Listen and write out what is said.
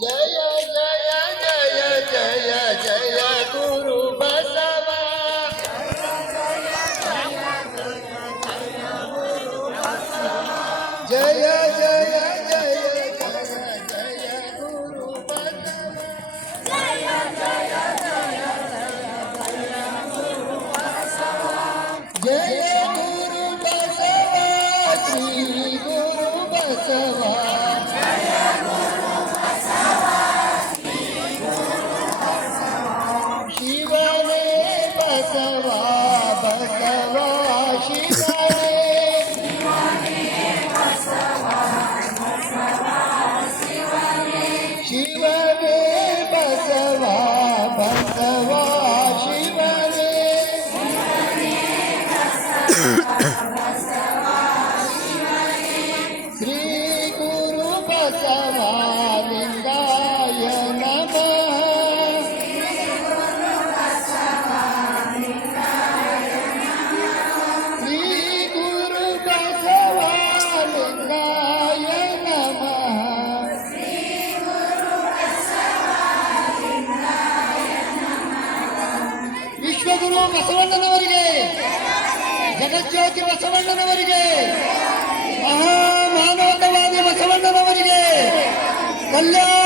ಜಯ ಜಯ ಜಯ ಜಯ ಜಯ ಗುರು ಬಸವ. ಜಯ ಜಯ ಜಯ ಜಯ ಜಯ ಗುರು ಬಸವ. ಜಯ ಜಯ ಜಯ ಜಯ ಗುರು ಬಸವ. ಜಯ ಗುರು ಬಸವ ಶ್ರೀ ಗುರು ಬಸವ. ಶಿವನೇ ಬಸವ ಬಸವ ಶಿವನೇ. ಶಿವನೇ ಬಸವ ಬಸವ ಶಿವನೇ. ಶ್ರೀ ಗುರು ಬಸವ ಲಿಂಗಾಯ ನಮಃ. ಶ್ರೀ ಗುರು ಬಸವ ಲಿಂಗಾಯ ನಮಃ. ವಿಶ್ವಗುರು ಬಸವಣ್ಣನವರಿಗೆ, ಜಗಜ್ಯೋತಿ ಬಸವಣ್ಣನವರಿಗೆ, ಮಹಾಮಾನವತಾವಾದಿ ಬಸವಣ್ಣನವರಿಗೆ, ಕಲ್ಯಾಣ